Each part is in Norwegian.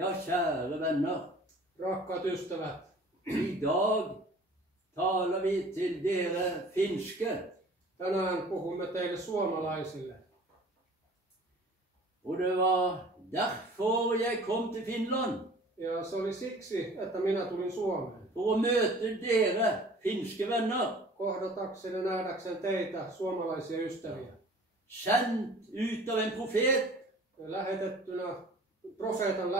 Ja, kjære venner, Rakkaat ystävät, i dag taler vi til dere finske. tänään puhumme teille suomalaisille. Og det var derfor jeg kom til Finland, Ja se oli siksi, että minä tulin Suomeen. for å møte dere finske venner, Kohdatakseni nähdäkseni teitä, suomalaisia ystäviä. sendt ut av en profet, Lähetettynä, profeetan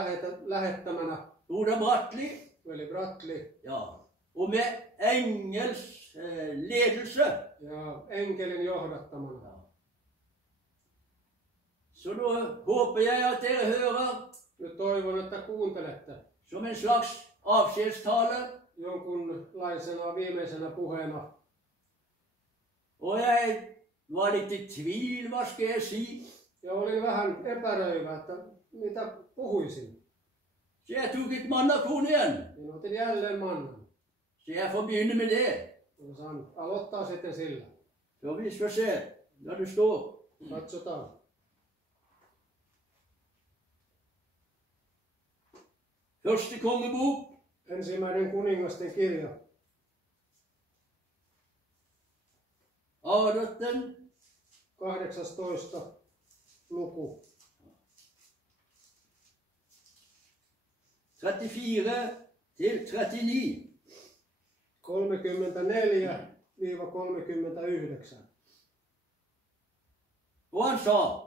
lähettämänä, Broder Bratteli, veli Bratteli ja, og med engels ledelse. ja enkelin johdattamana. Så da håper jeg at dere hører Nyt toivon, että kuuntelette som en slags avskjedstale. jonkunlaisena viimeisenä puheena. Og jeg var litt i tvil, hva skal jeg si? Ja olin vähän epäröivä, että mitä puhuisin. Så jeg tok et mannakorn igjen. Niin otin jälleen mannan. Så jeg får begynne med det. Ja saan aloittaa sitten sillä. Så vi skal se hva det står. Katsotaan. Første kongebok, Ensimmäinen kuningasten kirja. 18. 18. luku. 34 til 39. 34-39. Og han sa,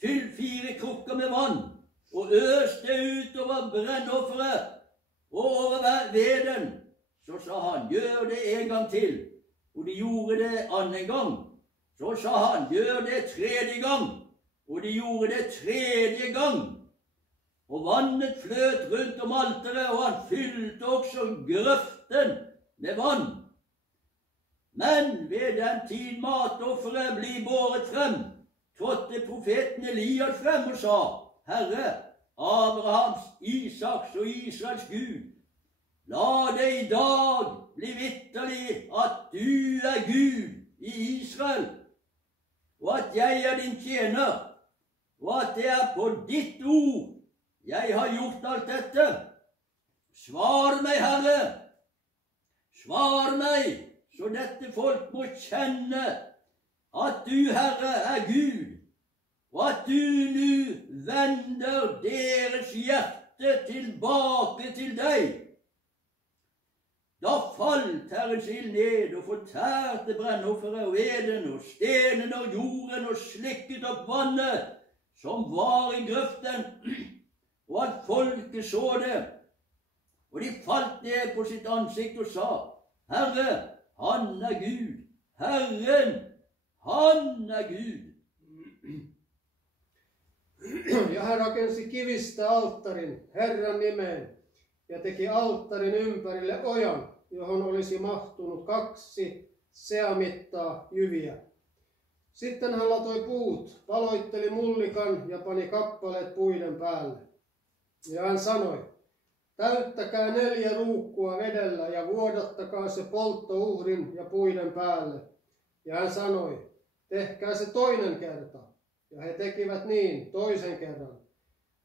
fyll 4 krukker med vann, og øs det ut over brennofferet og over veden. Så sa han, gjør det en gang til. Og de gjorde det annen gang. Så sa han, gjør det tredje gang. Og de gjorde det tredje gang. Og vannet fløt rundt om alteret, og han fylte også grøften med vann. Men ved den tid matofferet blir båret frem, trådte profeten Elias frem og sa, Herre, Abrahams, Isaks og Israels Gud, la det i dag bli vitterlig at du er Gud i Israel, og at jeg er din tjener, og at det er på ditt ord jeg har gjort alt dette. Svar meg, Herre, svar meg, så dette folk må kjenne at du, Herre, er Gud, og at du nå vender deres hjerte tilbake til deg. Da falt Herrens ild ned og fortærte brennofferet og veden og stenen og jorden og slikket opp vannet som var i grøften, og at folket så det. Og de falt ned på sitt ansikt og sa, Herre, han er Gud. Herren, han er Gud. Ja hän rakensi kivistä alttarin Herran nimeen ja teki alttarin ympärille ojan, johon olisi mahtunut 2 seamittaa jyviä. Sitten hän latoi puut, paloitteli mullikan ja pani kappaleet puiden päälle. Ja hän sanoi, täyttäkää 4 ruukkua vedellä ja vuodattakaa se polttouhrin ja puiden päälle. Ja hän sanoi, tehkää se toinen kerta. Ja he tekivät niin toisen kerran.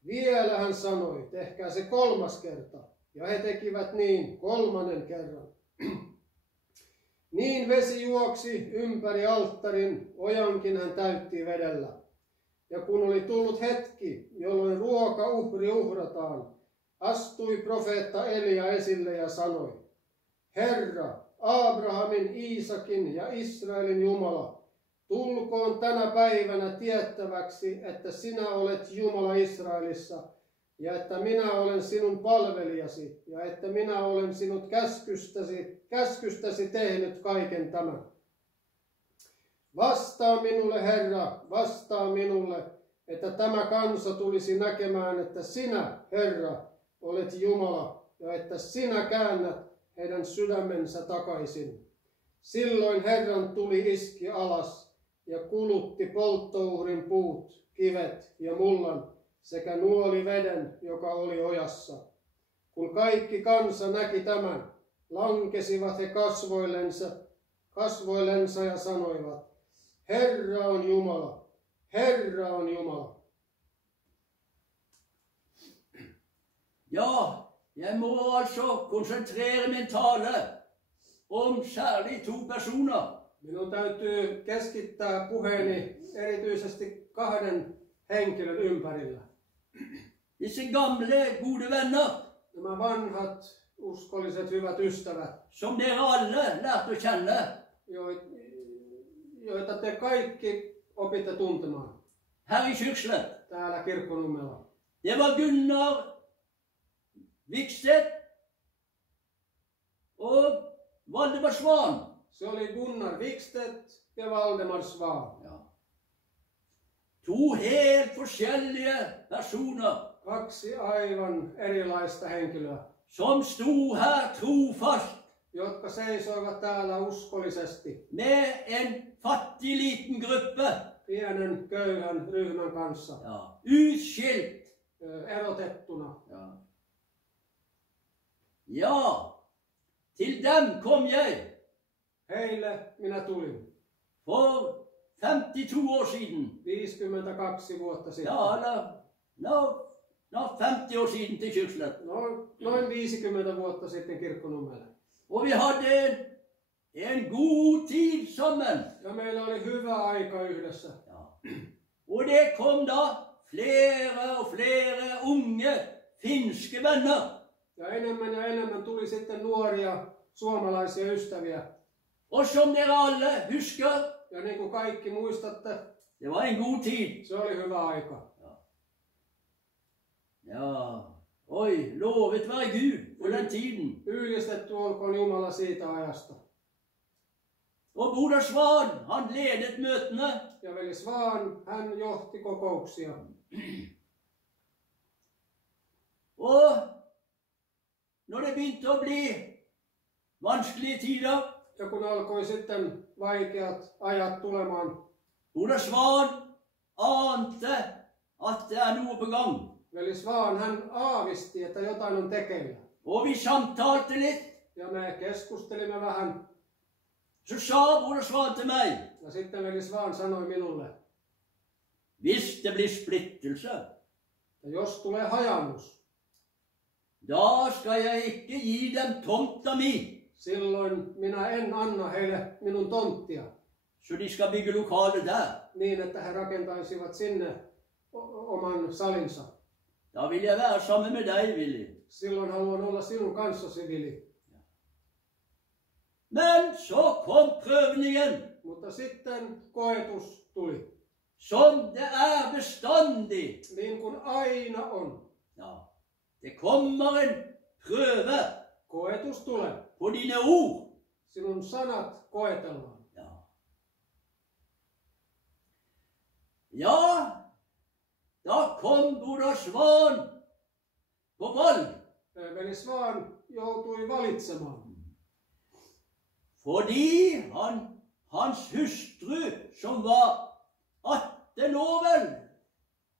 Vielä hän sanoi, tehkää se 3. kerta. Ja he tekivät niin 3. kerran. Niin vesi juoksi ympäri alttarin, ojankin hän täytti vedellä. Ja kun oli tullut hetki, jolloin ruokauhri uhrataan, astui profeetta Elia esille ja sanoi, Herra, Abrahamin, Iisakin ja Israelin Jumala, tulkoon tänä päivänä tiettäväksi, että sinä olet Jumala Israelissa, ja että minä olen sinun palvelijasi, ja että minä olen sinut käskystäsi tehnyt kaiken tämän. Vastaa minulle, Herra, vastaa minulle, että tämä kansa tulisi näkemään, että sinä, Herra, olet Jumala, ja että sinä käännät heidän sydämensä takaisin. Silloin Herran tuli iski alas ja kulutti polttouhrin puut, kivet ja mullan sekä nuoli veden, joka oli ojassa. Kun kaikki kansa näki tämän, lankesivat he kasvoillensa ja sanoivat, Herra on Jumala, Herra on Jumala. Ja, jeg må altså konsentrere min tale om særlig to personer. Minun täytyy keskittää puheeni erityisesti kahden henkilön ympärillä. Disse gamle, gode venner, Nämä vanhat, uskolliset, hyvät ystävät, som dere alle lærte å kjenne. joita te kaikki opitte tuntemaan Her i Kyrkslet. täällä Kirkkonummella. Det var Gunnar Vikstedt og Valdemar Svan. Se oli Gunnar Vikstedt ja Valdemar Svan. Ja. To helt forskjellige personer Kaksi aivan erilaista henkilöä, som sto her trofast jotka seisoivat täällä uskollisesti med en fattig liten gruppe. pienen köyhän ryhmän kanssa, Ja. Utskilt. erotettuna. Ja. Ja, til dem kom jeg Heille minä tulin for 52 år siden. 52 vuotta sitten. Ja, eller snart 50 år siden til Kyrkslet. Noin 50 vuotta sitten Kirkkonummelle. Og vi hadde en god tid sammen. Ja meillä oli hyvä aika yhdessä. Ja. Og det kom da flere og flere unge finske venner. Ja enemmän tuli sitten nuoria suomalaisia ystäviä. Og som dere alle husker, Ja niin kuin kaikki muistatte, det var en god tid. se oli hyvä aika. Ja, oi, lovet være Gud for den tiden. Ylistetty olkoon Jumala siitä ajasta. Og broder Svan, han ledet møtene. Ja veli Svan, hän johti kokouksia. Og når det begynte å bli vanskelige tider, Ja kun alkoi sitten vaikeat ajat tulemaan, broder Svan ante at det er noe på gang. veli Svan, hän aavisti, että jotain on tekeillä. Og vi samtalte litt. Ja me keskustelimme vähän. Så sa broder Svan til meg, Ja sitten veli Svan sanoi minulle, hvis det blir splittelse, että jos tulee hajannus, da skal jeg ikke gi dem tomta mi, silloin minä en anna heille minun tonttia, så de skal bygge lokale der. niin että he rakentaisivat sinne oman salinsa. Da vil jeg være sammen med deg, Willy. Silloin haluan olla sinun kanssasi, Vili. Men så kom prøvningen, Mutta sitten koetus tuli, som det er bestandig. niin kuin aina on. Ja, det kommer en prøve Koetus tulee. på dine ord. Sinun sanat koetellaan. Ja. Ja, da kom broder Svan på valg. Veli Svan joutui valitsemaan, Fordi hans hustru, som var 18 år vel,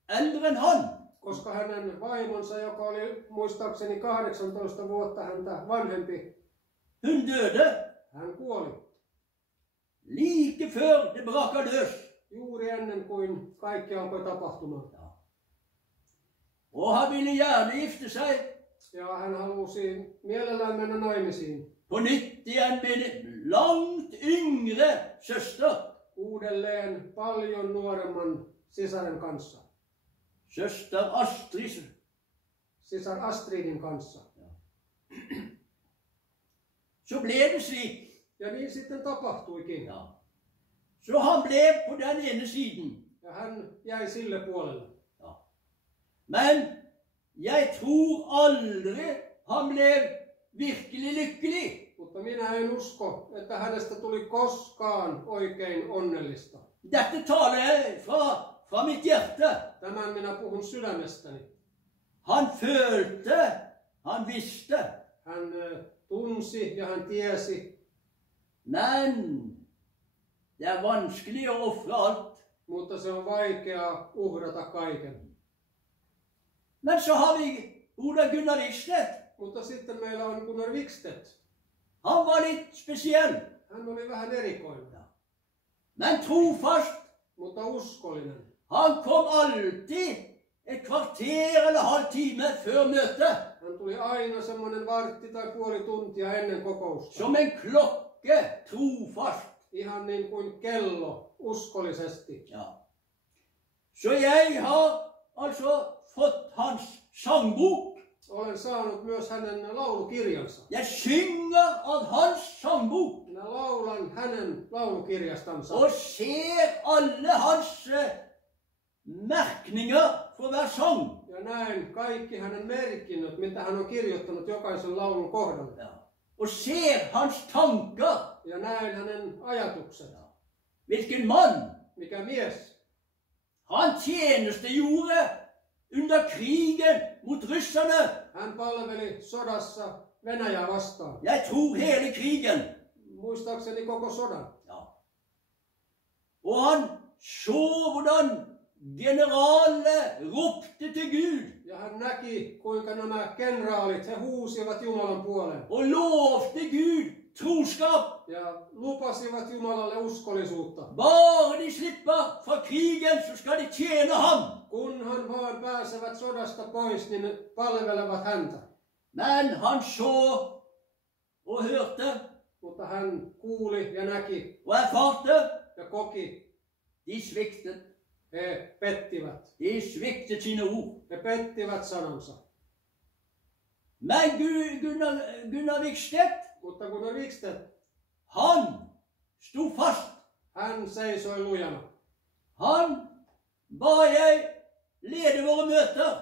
eldre enn han, koska hänen vaimonsa, joka oli muistaakseni 18 vuotta häntä vanhempi, hun døde hän kuoli like før det braka løs. juuri ennen kuin kaikki alkoi tapahtumaan. Og han ville gjerne gifte seg Ja hän halusi mielellään mennä naimisiin på nytt igjen med en langt yngre søster. uudelleen paljon nuoremman sisaren kanssa, Søster Astrid. sisar Astridin kanssa. Så ble det slik. Ja niin sitten tapahtuikin. Ja. Så han ble på den ene siden. Ja hän jäi sille puolelle. Ja. Men jeg tror aldri han ble virkelig lykkelig. Mutta minä en usko, että hänestä tuli koskaan oikein onnellista. Dette taler jeg fra mitt hjerte. Tämän minä puhun sydämestäni. Han følte, han visste. Hän tunsi ja hän tiesi, Men det er vanskelig å ofre alt. mutta se on vaikeaa uhrata kaiken. Men så har vi broder Gunnar Vikstedt. Mutta sitten meillä on Gunnar Vikstedt. Han var litt spesiell, Hän oli vähän erikoinen, men trofast. mutta uskollinen. Han kom alltid et kvarter eller halv time før møtet. Hän tuli aina semmoinen vartti tai puoli tuntia ennen kokousta. Som en klokke, trofast. Ihan niin kuin kello, uskollisesti. Ja. Så jeg har altså fått hans sangbok. Olen saanut myös hänen laulukirjansa. Jeg synger av hans sangbok. Minä laulan hänen laulukirjastansa. Og ser alle hans merkninger for hver sang. Ja näen kaikki hänen merkinnöt, mitä hän on kirjoittanut jokaisen laulun kohdalle. Ja. Og ser hans tanker. Ja näen hänen ajatukset. Ja. Hvilken mann. Mikä mies. Han tjenestegjorde under krigen mot russerne. Hän palveli sodassa Venäjää vastaan. Jeg tror hele krigen. Muistaakseni koko sodan. Ja. Og han så hvordan generalene ropte til Gud. Ja hän näki, kuinka nämä kenraalit, he huusivat Jumalan puoleen. Og lovte Gud troskap. Ja lupasivat Jumalalle uskollisuutta. Bare de slipper fra krigen, så skal de tjene ham. Kunhan vaan pääsevät sodasta pois, niin ne palvelevat häntä. Men han så og hørte Mutta hän kuuli ja näki og erfarte. ja koki. De sviktet. He pettivät. De sviktet sine ord. He pettivät sanansa. Men Gunnar Vikstedt, Mutta kun Vikstedt, han stod fast. hän seisoi lujana. Han ba jeg lede våre møter.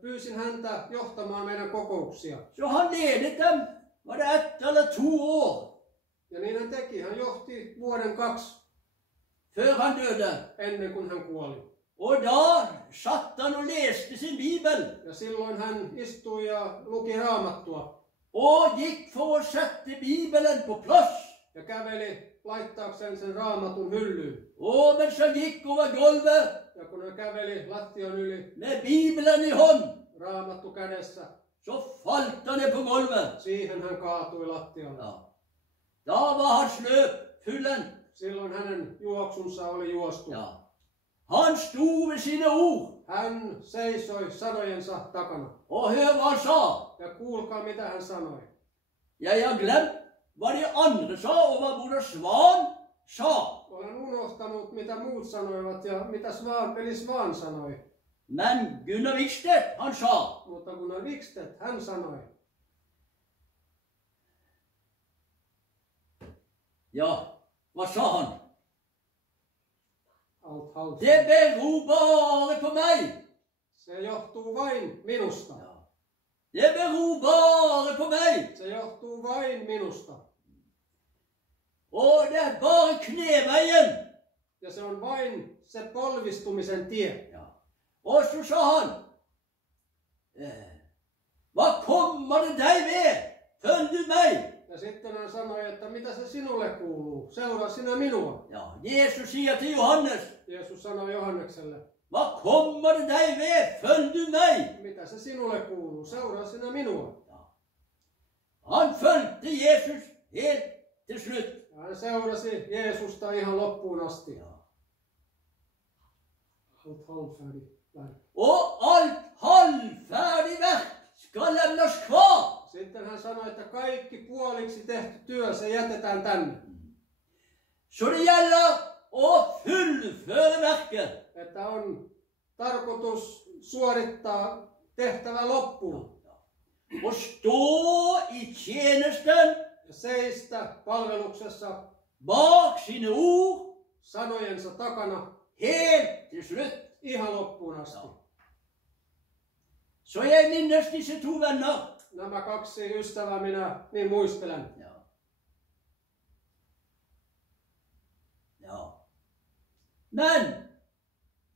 Pyysin häntä johtamaan meidän kokouksia. Så han ledet dem, var det 1 eller 2 år, Ja niin hän teki. Hän johti vuoden 2 før han døde. ennen kuin hän kuoli. Og da satt han og leste sin bibel, Ja silloin hän istui ja luki raamattua. og gikk for å sette bibelen på plass. Ja käveli laittaakseen sen raamatun hyllyyn. Og mens han gikk over gulvet Ja kun hän käveli lattian yli med bibelen i hånd, raamattu kädessä, så falt han ned på gulvet. siihen hän kaatui lattialle. Ja. Da var hans løp fullendt. Silloin hänen juoksunsa oli juostu. Ja. Han sto ved sine ord. Hän seisoi sanojensa takana. Og hør hva han sa. Ja kuulkaa mitä hän sanoi. Jeg har glemt hva de andre sa, og hva Broder Svan sa. Olen unohtanut mitä muut sanoivat ja mitä veli Svan sanoi. Men Gunnar Vikstedt, han sa. Mutta kun Vikstedt, hän sanoi. Ja, hva sa han? Alt. Det beror bare på meg. Se johtuu vain minusta. Ja. Det beror bare på meg. Se johtuu vain minusta. Og det er bare kneveien. Ja se on vain se polvistumisen tie. Ja. Og så sa han, hva kommer det deg ved? Følg du meg? Ja sitten hän sanoi, että mitä se sinulle kuuluu? Seuraa sinä minua. Ja, Jesus sier til Johannes, Jeesus sanoi Johannekselle, hva kommer det deg ved? Følg du meg? mitä se sinulle kuuluu? Seuraa sinä minua. Ja. Han følte Jesus helt til slutt. Ja hän seurasi Jeesusta ihan loppuun asti. Ja. Alt halvfärdig verk. Og alt halvferdig verk skal levnes kvar. Sitten hän sanoi, että kaikki puoliksi tehty työ, se jätetään tänne. Så det gjelder å fullføre verket. Että on tarkoitus suorittaa tehtävä loppuun. Å stå i tjenesten Ja seistä palveluksessa bak sine ord sanojensa takana helt til slutt. ihan loppuun asti. Så jeg minnes disse 2 venner. Nämä 2 ystävää minä niin muistelen. Ja. Ja. Men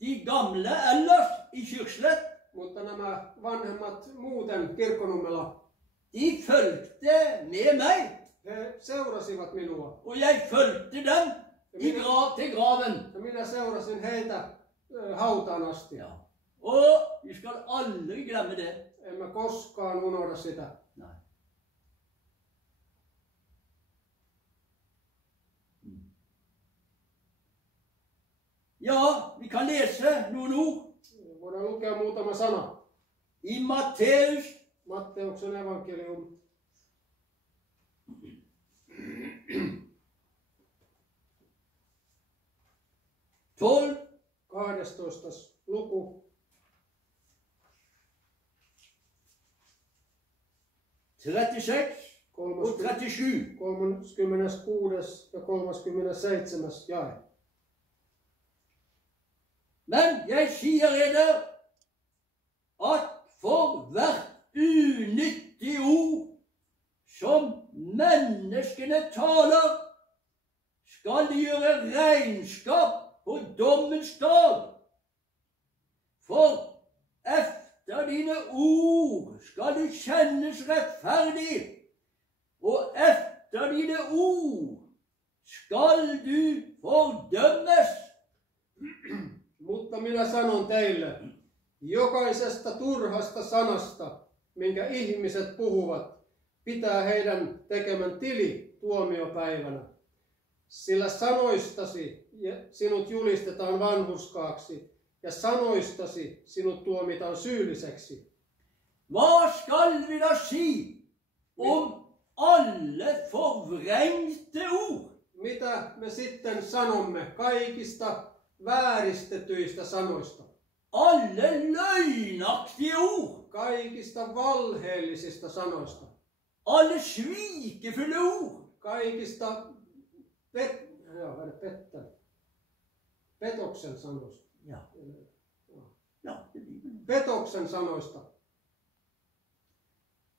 de gamle ellers i Kyrkslet, Mutta nämä vanhemmat muuten Kirkkonummella, de følte med meg, he seurasivat minua. og jeg fulgte dem til graven. Ja minä seurasin heitä hautaan asti. Ja. Og vi skal aldri glemme det. En mä koskaan unohda sitä. Nei. Ja, vi kan lese noen ord. Voidaan lukea muutama sana. I Matteus Matteuksen evankelium. tolv, 12. luku. 36 og 37. 36. ja 37. jae. Men jeg sier eder at for hvert unyttig ord som menneskene taler, skal de gjøre regnskap på dommens dag. For efter dine ord skal du kjennes rettferdig, og efter dine ord skal du fordømmes. Mutta minä sanon teille, jokaisesta turhasta sanasta, minkä ihmiset puhuvat, pitää heidän tekemän tili tuomiopäivänä. Sillä sanoistasi sinut julistetaan vanhurskaaksi, ja sanoistasi sinut tuomitaan syylliseksi. Hva skal vi da si om alle forvrengte ord? Mitä me sitten sanomme kaikista vääristetyistä sanoista? Alle løgnaktige ord? Kaikista valheellisista sanoista? Alle svikefulle ord? Kaikista petoksen sanoista? Ja. Ja, det blir. Petoksen sanoista.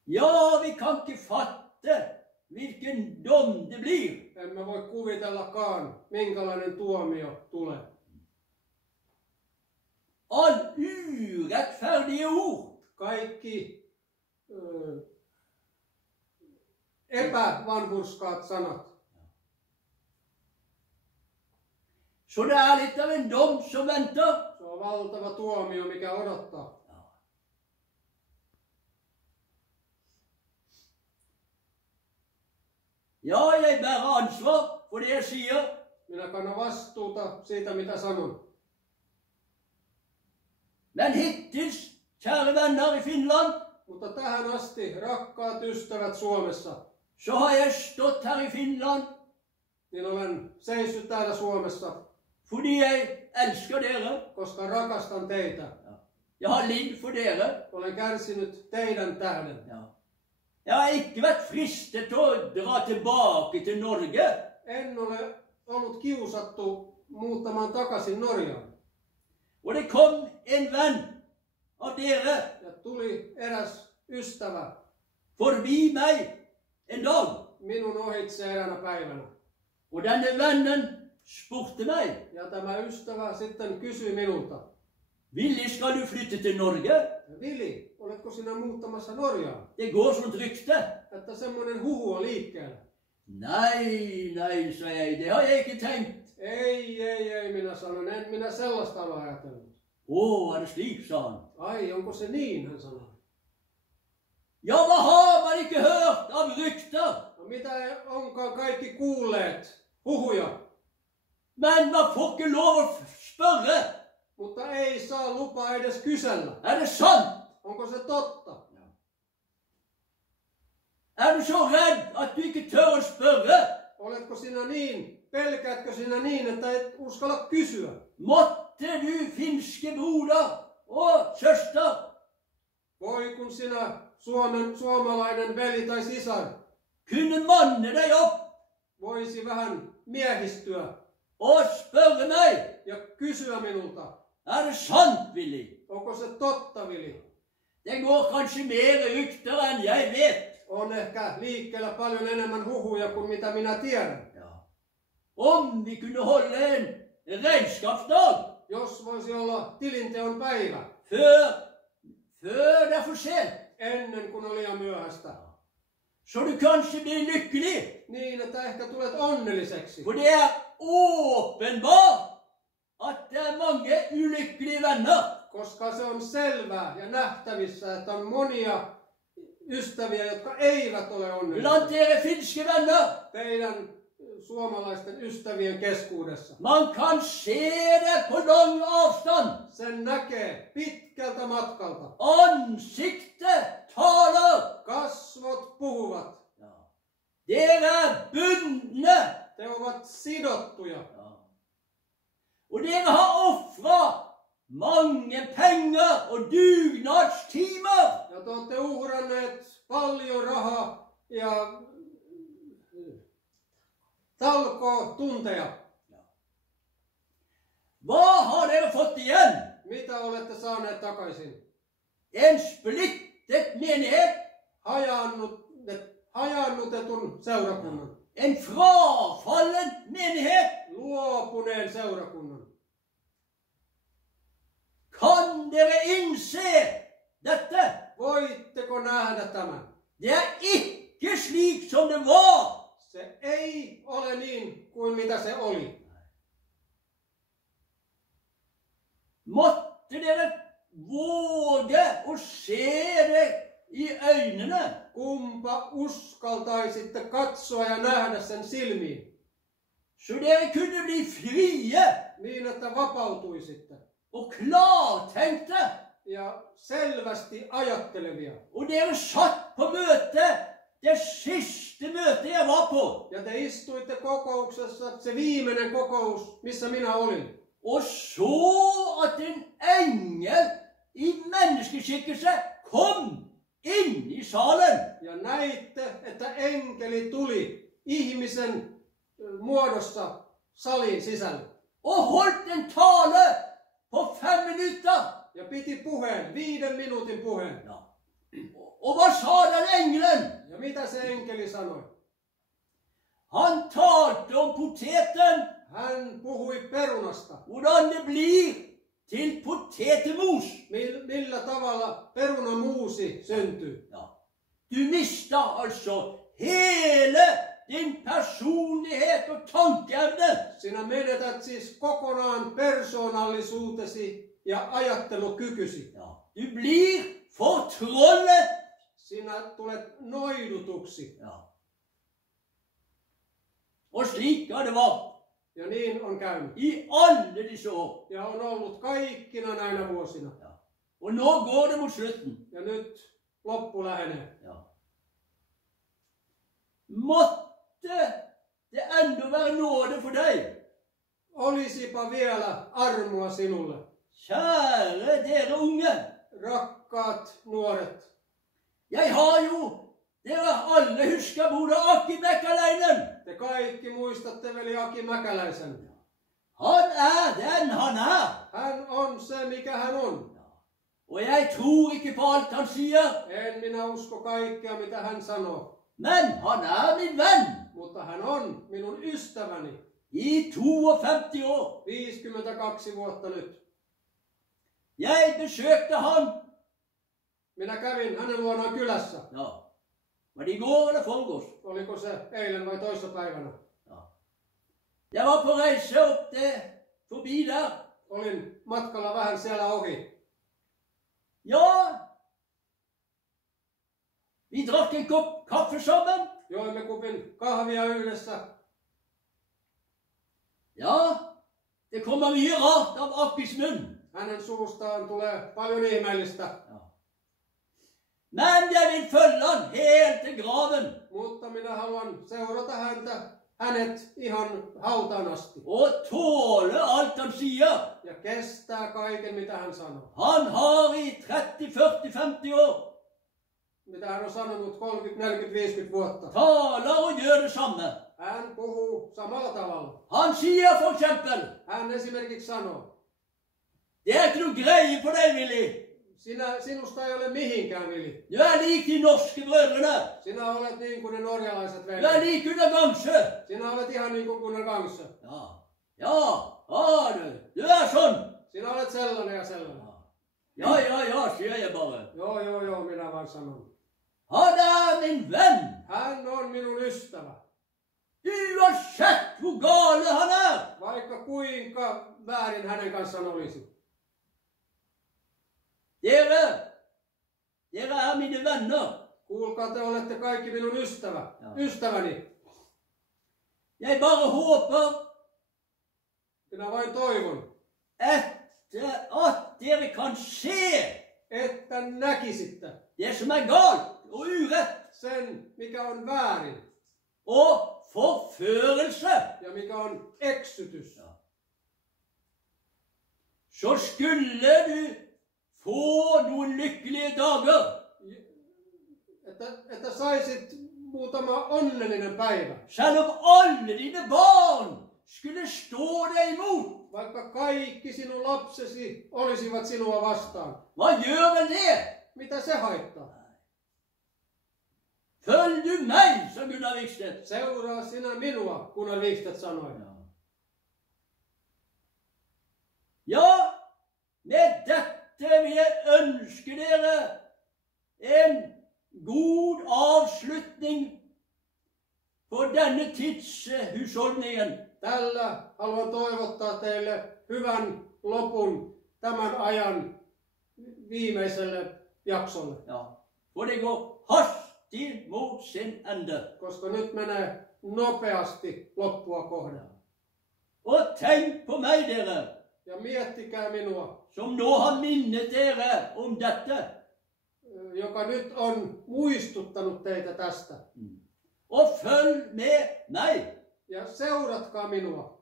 Ja, vi kan ikke fatte hvilken dom det blir. Emme voi kuvitellakaan, minkälainen tuomio tulee. All urettferdige ord. Kaikki epävanhurskaat sanat. Så det er litt av en dom som venter. Se on valtava tuomio, mikä odottaa. Ja, jeg bærer ansvar for det jeg sier. Minä kannan vastuuta siitä, mitä sanon. Men hittils, kjære venner i Finland, Mutta tähän asti, rakkaat ystävät Suomessa, så har jeg stått her i Finland niin olen seissyt täällä Suomessa, fordi jeg elsker dere. koska rakastan teitä. Jeg har lidd for dere. Olen kärsinyt teidän tähden. Ja. Jeg har ikke vært fristet til å dra tilbake til Norge. En ole ollut kiusattu muuttamaan takaisin Norjaan. Og det kom en venn av dere Ja tuli eräs ystävä forbi meg en dag. minun ohitse eräänä päivänä. Og denne vennen spurte meg, Ja tämä ystävä sitten kysyi minulta, Willy, skal du flytte til Norge? Vili, oletko sinä muuttamassa Norjaan? Det går sånt rykte. Että semmoinen huhu on liikkeellä. Nei, nei, sa jeg, det har jeg ikke tenkt. Ei, minä sanon, en minä sellaista ole ajatellut. Å, er det slik, sa han. Ai, onko se niin, hän sanoi. Ja, hva har man ikke hørt av rykter? No mitä onkaan kaikki kuulleet? Huhuja. Men man får ikke lov å spørre. Mutta ei saa lupaa edes kysellä. Er det sant? Onko se totta? Er du så redd at du ikke tør å spørre? Oletko sinä niin, pelkäätkö sinä niin, että et uskalla kysyä? Måtte du finske broder og søster Voi kun sinä suomalainen veli tai sisar kunne manne deg opp voisi vähän miehistyä og spørre meg, ja kysyä minulta. er det sant, Willy? Onko se totta, Vili? Det går kanskje mer rykter enn jeg vet. On ehkä liikkeellä paljon enemmän huhuja kuin mitä minä tiedän. Ja. Om vi kunne holde en regnskapsdag Jos voisi olla tilinteon päivä før det er for sent, ennen kuin on liian myöhäistä, så du kanskje blir lykkelig. niin että ehkä tulet onnelliseksi. For det er åpenbart at det er mange ulykkelige venner. Koska se on selvää ja nähtävissä, että on monia ystäviä, jotka eivät ole onnellisia. Blant dere finske venner, Teidän suomalaisten ystävien keskuudessa. Man kan se det på lång avstånd. Sen näkee pitkältä matkalta. Ansiktet taler. Kasvot puhuvat. Ja. Dere bundne. Te ovat sidottuja. Ja. Og dere har offret mange penger og dugnadstimer. Ja te olette uhranneet paljon rahaa ja talkootunteja. Hva har dere fått igjen? Mitä olette saaneet takaisin? En splittet menighet. Hajannutetun seurakunnan. En frafallen menighet. Luopuneen seurakunnan. Kan dere innse dette? Voitteko nähdä tämän? Det er ikke slik som det var. Se ei ole niin kuin mitä se oli. Måtte dere våge å se det i øynene. Kumpa uskaltaisitte katsoa ja nähdä sen silmiin, Så dere kunne bli frie niin että vapautuisitte og klartenkte. ja selvästi ajattelevia. Og dere satt på møte, det siste møte jeg var på. Ja te istuitte kokouksessa, se viimeinen kokous, missä minä olin. Og så at en engel i menneskeskikkelse kom inn i salen. Ja näitte, että enkeli tuli ihmisen muodossa salin sisälle. Og holdt en tale på 5 minutter. Ja piti puheen, 5 minuutin puheen. Ja. Og hva sa den engelen? Ja mitä se enkeli sanoi? Han talte om poteten. Hän puhui perunasta. Hvordan det blir til potetemos. Millä tavalla perunamuusi syntyy. Ja. Du mister altså hele din personlighet og tankeevne. Sinä menetät siis kokonaan persoonallisuutesi ja ajattelukykysi. Ja. Du blir fortrollet. Sinä tulet noidutuksi. Ja. Og slik har det vært Ja niin on käynyt. i alle disse år. Ja on ollut kaikkina näinä vuosina. Ja. Og nå går det mot slutten. Ja nyt loppu lähenee. Ja. Måtte det enda være nåde for deg. Olisipa vielä armoa sinulle. Kjære dere unge. Rakkaat nuoret. Jeg har jo, dere alle husker Broder Aki Mäkäläinen. Te kaikki muistatte veli Aki Mäkäläisen. Han er den han er. Hän on se, mikä hän on. Og jeg tror ikke på alt han sier. En minä usko kaikkea, mitä hän sanoo. Men han er min venn. Mutta hän on minun ystäväni. I 52 år. 52 vuotta nyt. Jeg besøkte han. Minä kävin hänen luonaan kylässä. Ja. Var det i går eller forgårs? Oliko se eilen vai toissapäivänä? Ja. Jeg var på reise opp til, forbi der. Olin matkalla vähän siellä ohi. Ja. Vi drakk en kopp kaffe sammen. Joimme kupin kahvia yhdessä. Ja. Det kommer mye rart av Akis munn. Hänen suustaan tulee paljon ihmeellistä. Ja. Men jeg vil følge han helt til graven. Mutta minä haluan seurata hänet ihan hautaan asti. Og tåle alt han sier. Ja kestää kaiken, mitä hän sanoo. Han har i 30, 40, 50 år Mitä hän on sanonut 30, 40, 50 vuotta. taler og gjør det samme. Hän puhuu samalla tavalla. Han sier for eksempel, Hän esimerkiksi sanoo, det er ikke noe greie på deg, Willy. sinusta ei ole mihinkään, Vili. Du er lik de norske brødrene. Sinä olet niin kuin ne norjalaiset Du er veljet. lik under Gangsø. Sinä olet ihan niin kuin Gunnar Gangsö. Ja, du er sånn. Sinä olet sellainen ja sellainen. Ja, sier jeg bare. Joo, minä vaan sanon. Han er min venn. Hän on minun ystävä. Uansett hvor gale han er. Vaikka kuinka väärin hänen kanssaan olisi. Dere er mine venner. Kuulkaa, te olette kaikki minun ystäväni. Jeg bare håper Minä vain toivon, at dere kan se että näkisitte det som er galt og urett sen, mikä on väärin og forførelse. ja mikä on eksytys. Så skulle du få noen lykkelige dager. Että saisit muutama onnellinen päivä. Selv om alle dine barn skulle stå deg imot. Vaikka kaikki sinun lapsesi olisivat sinua vastaan. Hva gjør vel det? Mitä se haittaa? Følg du meg, som Gunnar Vikstedt. Seuraa sinä minua, Gunnar Vikstedt sanoi. Ja, med dette vil jeg ønske dere en god avslutning på denne tidshusholdningen. Tällä haluan toivottaa teille hyvän lopun tämän ajan viimeiselle jaksolle. Ja, for det går hastig mot sin ende. Koska nyt menee nopeasti loppua kohden. Og tenk på meg, dere, Ja miettikää minua, som nå har minnet dere om dette. joka nyt on muistuttanut teitä tästä. Og følg med meg. Ja seuratkaa minua.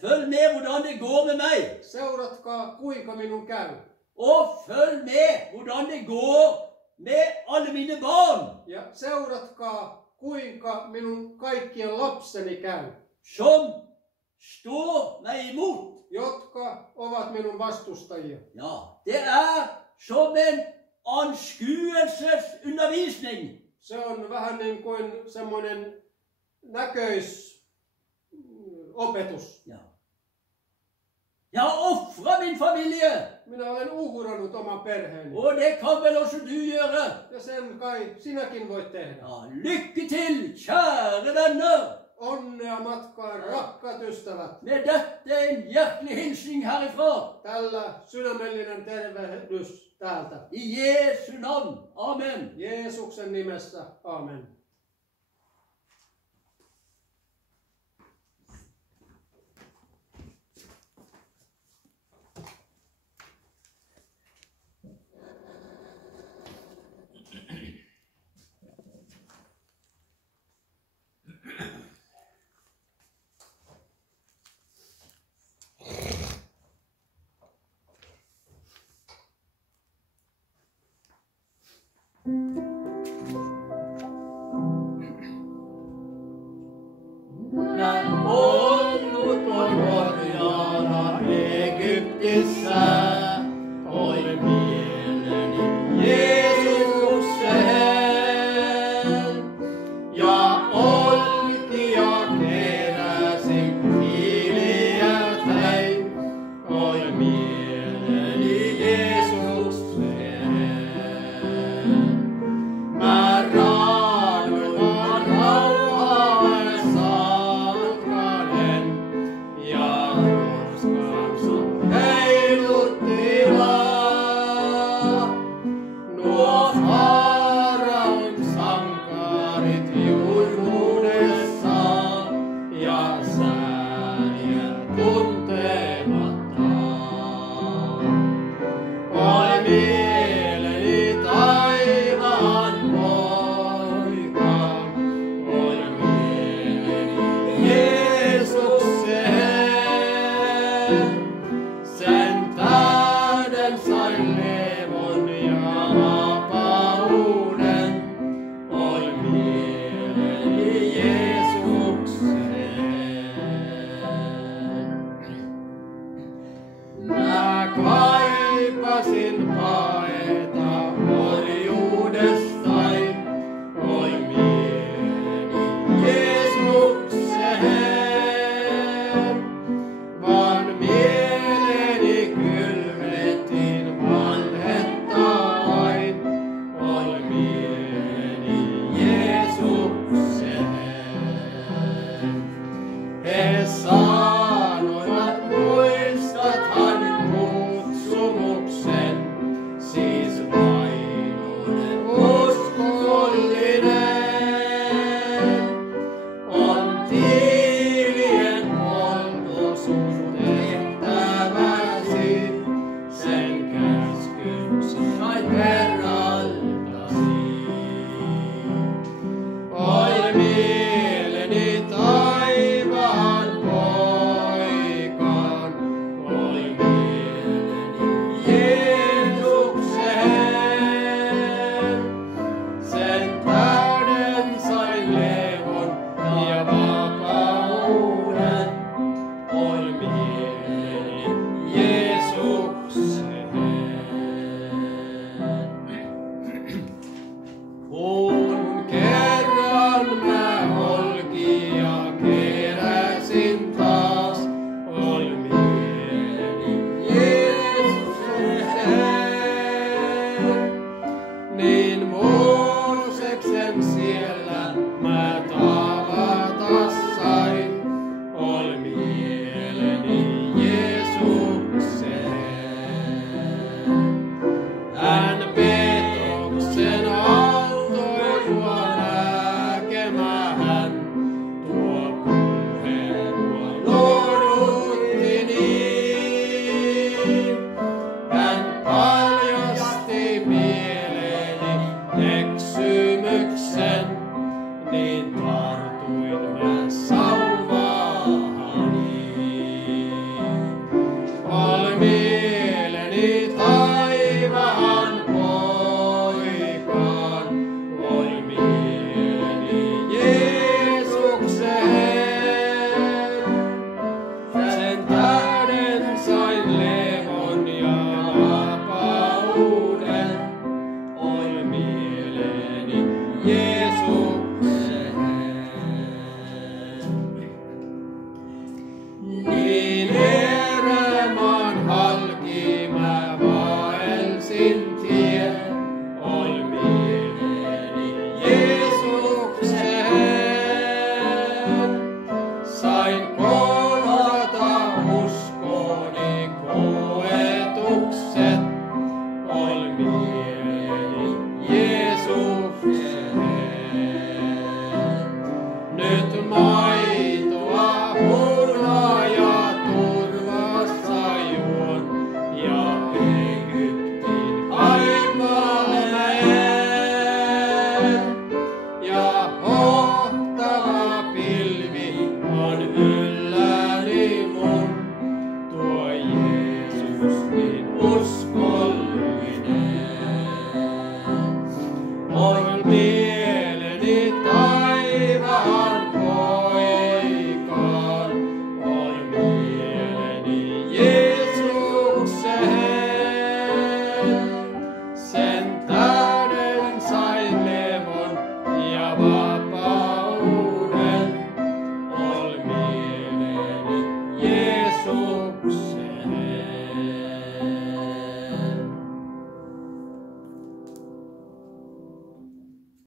Følg med hvordan det går med meg. Seuratkaa, kuinka minun käy. Og følg med hvordan det går med alle mine barn, Ja seuratkaa, kuinka minun kaikkien lapseni käy, som står meg imot. jotka ovat minun vastustajia. Ja, det er som en anskuelsesundervisning. Se on vähän niin kuin semmoinen näköisopetus. Ja. Jeg har offret min familie, Minä olen uhrannut oman perheeni. og det kan vel også du gjøre. Ja sen kai sinäkin voit tehdä. Ja, lykke til, kjære venner. Onnea matkaan, rakkaat ystävät. Med dette en hjertelig hilsing herifra. Tällä sydämellinen tervehdys täältä. I Jesu navn. Amen. Jeesuksen nimessä. Amen. Ja hohtava pilvi on ylläni mun, tuo Jeesus niin uskollinen. On